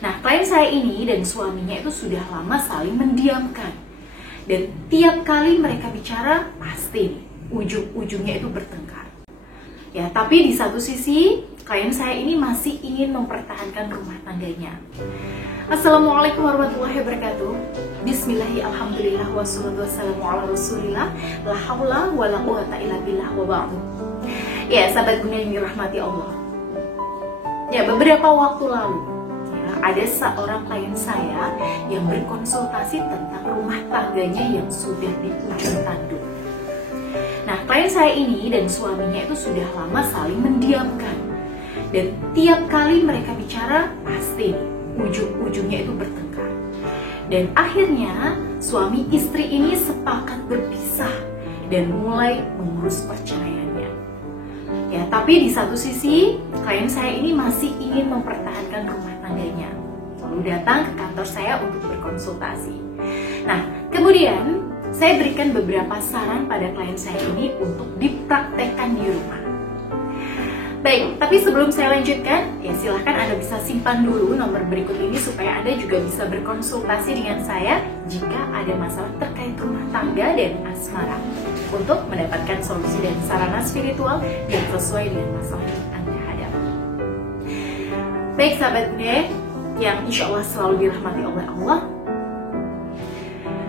Nah, klien saya ini dan suaminya itu sudah lama saling mendiamkan. Dan tiap kali mereka bicara, pasti ujung-ujungnya itu bertengkar. Ya, tapi di satu sisi, klien saya ini masih ingin mempertahankan rumah tangganya. Assalamualaikum warahmatullahi wabarakatuh. Bismillahirrahmanirrahim. Alhamdulillah wassalatu wassalamu ala rasulillah. La haula wala quwata illa billah wa ba'du. Ya, sahabat Guna yang dirahmati Allah. Ya, beberapa waktu lalu ada seorang klien saya yang berkonsultasi tentang rumah tangganya yang sudah di ujung tanduk. Nah, klien saya ini dan suaminya itu sudah lama saling mendiamkan. Dan tiap kali mereka bicara, pasti ujung-ujungnya itu bertengkar. Dan akhirnya suami istri ini sepakat berpisah dan mulai mengurus perceraiannya. Ya, tapi di satu sisi, klien saya ini masih ingin mempertahankan rumah tangganya. Lalu datang ke kantor saya untuk berkonsultasi. Nah, kemudian saya berikan beberapa saran pada klien saya ini untuk dipraktekkan di rumah. Baik, tapi sebelum saya lanjutkan, ya silahkan Anda bisa simpan dulu nomor berikut ini supaya Anda juga bisa berkonsultasi dengan saya jika ada masalah terkait rumah tangga dan asmara untuk mendapatkan solusi dan sarana spiritual yang sesuai dengan masalah yang Anda hadapi. Baik sahabat Bunda yang insya Allah selalu dirahmati oleh Allah.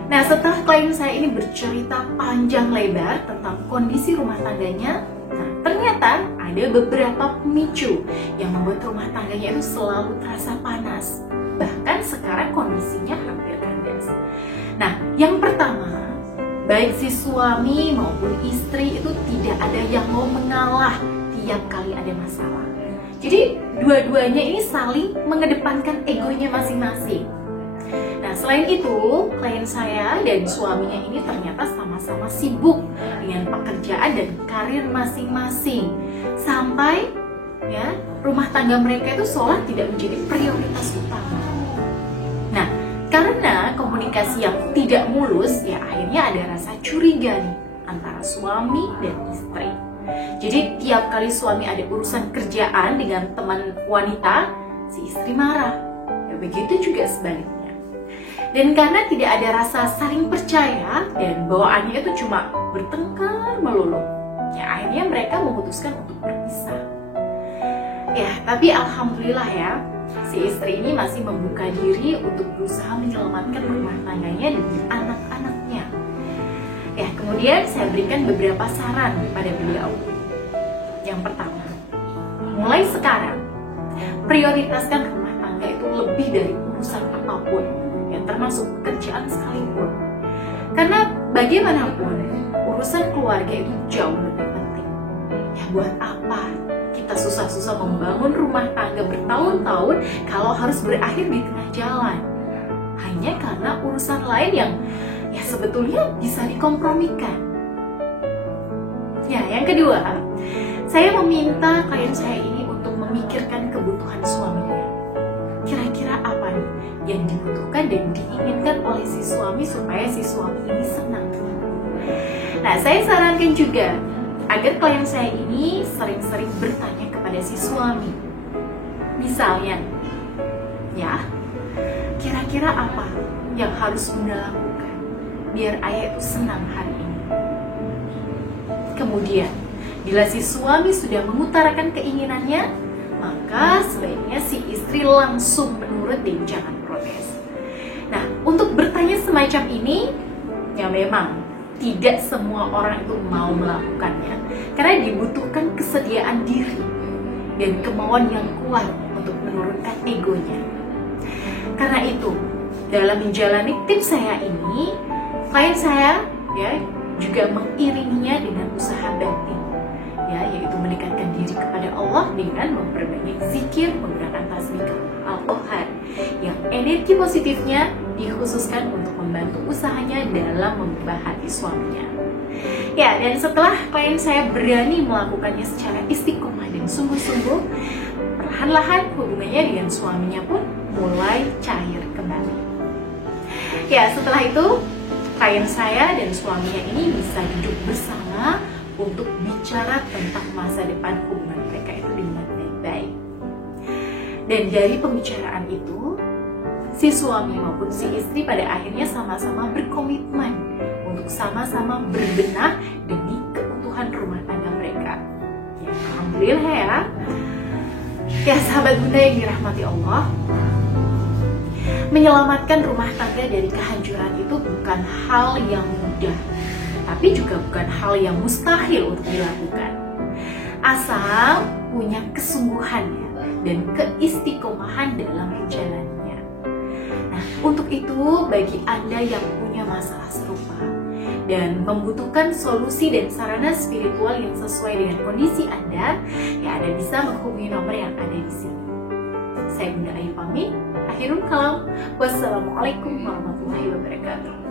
Nah, setelah klien saya ini bercerita panjang lebar tentang kondisi rumah tangganya, nah ternyata ada beberapa pemicu yang membuat rumah tangganya itu selalu terasa panas. Bahkan sekarang kondisinya hampir kandas. Nah, yang pertama, baik si suami maupun istri itu tidak ada yang mau mengalah tiap kali ada masalah. Jadi dua-duanya ini saling mengedepankan egonya masing-masing. Nah, selain itu, klien saya dan suaminya ini ternyata sama-sama sibuk dengan pekerjaan dan karir masing-masing. Sampai ya, rumah tangga mereka itu seolah tidak menjadi prioritas utama. Nah, karena komunikasi yang tidak mulus, ya akhirnya ada rasa curiga nih antara suami dan istri. Jadi tiap kali suami ada urusan kerjaan dengan teman wanita, si istri marah. Ya begitu juga sebaliknya. Dan karena tidak ada rasa saling percaya dan bawaannya itu cuma bertengkar melulu, ya akhirnya mereka memutuskan untuk berpisah. Ya, tapi alhamdulillah ya, si istri ini masih membuka diri untuk berusaha menyelamatkan rumah tangganya demi anak-anaknya. Ya, kemudian saya berikan beberapa saran pada beliau. Yang pertama, mulai sekarang prioritaskan rumah tangga itu lebih dari urusan apapun, yang termasuk pekerjaan sekalipun. Karena bagaimanapun urusan keluarga itu jauh lebih penting. Ya buat apa kita susah-susah membangun rumah tangga bertahun-tahun kalau harus berakhir di tengah jalan hanya karena urusan lain yang ya sebetulnya bisa dikompromikan. Ya, yang kedua, saya meminta klien saya ini untuk memikirkan kebutuhan suaminya. Kira-kira apa nih yang dibutuhkan dan diinginkan oleh si suami supaya si suami ini senang. Nah, saya sarankan juga agar klien saya ini sering-sering bertanya kepada si suami. Misalnya, ya, kira-kira apa yang harus Bunda lakukan biar ayah itu senang hari ini. Kemudian, bila si suami sudah mengutarakan keinginannya, maka sebaiknya si istri langsung menurut dan jangan protes. Nah, untuk bertanya semacam ini, ya memang tidak semua orang itu mau melakukannya. Karena dibutuhkan kesediaan diri dan kemauan yang kuat untuk menurunkan egonya. Karena itu, dalam menjalani tips saya ini, klien saya ya juga mengiringinya dengan usaha batin. Ya, yaitu mendekatkan diri kepada Allah dengan memperbanyak zikir menggunakan tasbih Al-Ahad yang energi positifnya dikhususkan untuk membantu usahanya dalam mengubah hati suaminya. Ya, dan setelah klien saya berani melakukannya secara istiqomah dan sungguh-sungguh, perlahan-lahan hubungannya dengan suaminya pun mulai cair kembali. Ya, setelah itu klien saya dan suaminya ini bisa duduk bersama untuk bicara tentang masa depan hubungan mereka itu dengan baik-baik. Dan dari pembicaraan itu, si suami maupun si istri pada akhirnya sama-sama berkomitmen untuk sama-sama berbenah demi keutuhan rumah tangga mereka. Ya, alhamdulillah ya. Ya sahabat Bunda yang dirahmati Allah, menyelamatkan rumah tangga dari kehancuran itu bukan hal yang mudah, tapi juga bukan hal yang mustahil untuk dilakukan. Asal punya kesungguhan dan keistiqomahan dalam menjalannya. Nah, untuk itu bagi Anda yang punya masalah serupa dan membutuhkan solusi dan sarana spiritual yang sesuai dengan kondisi Anda, ya Anda bisa menghubungi nomor yang ada di sini. Saya Bunda Ayu pamit. Akhirul kalam. Wassalamualaikum warahmatullahi wabarakatuh.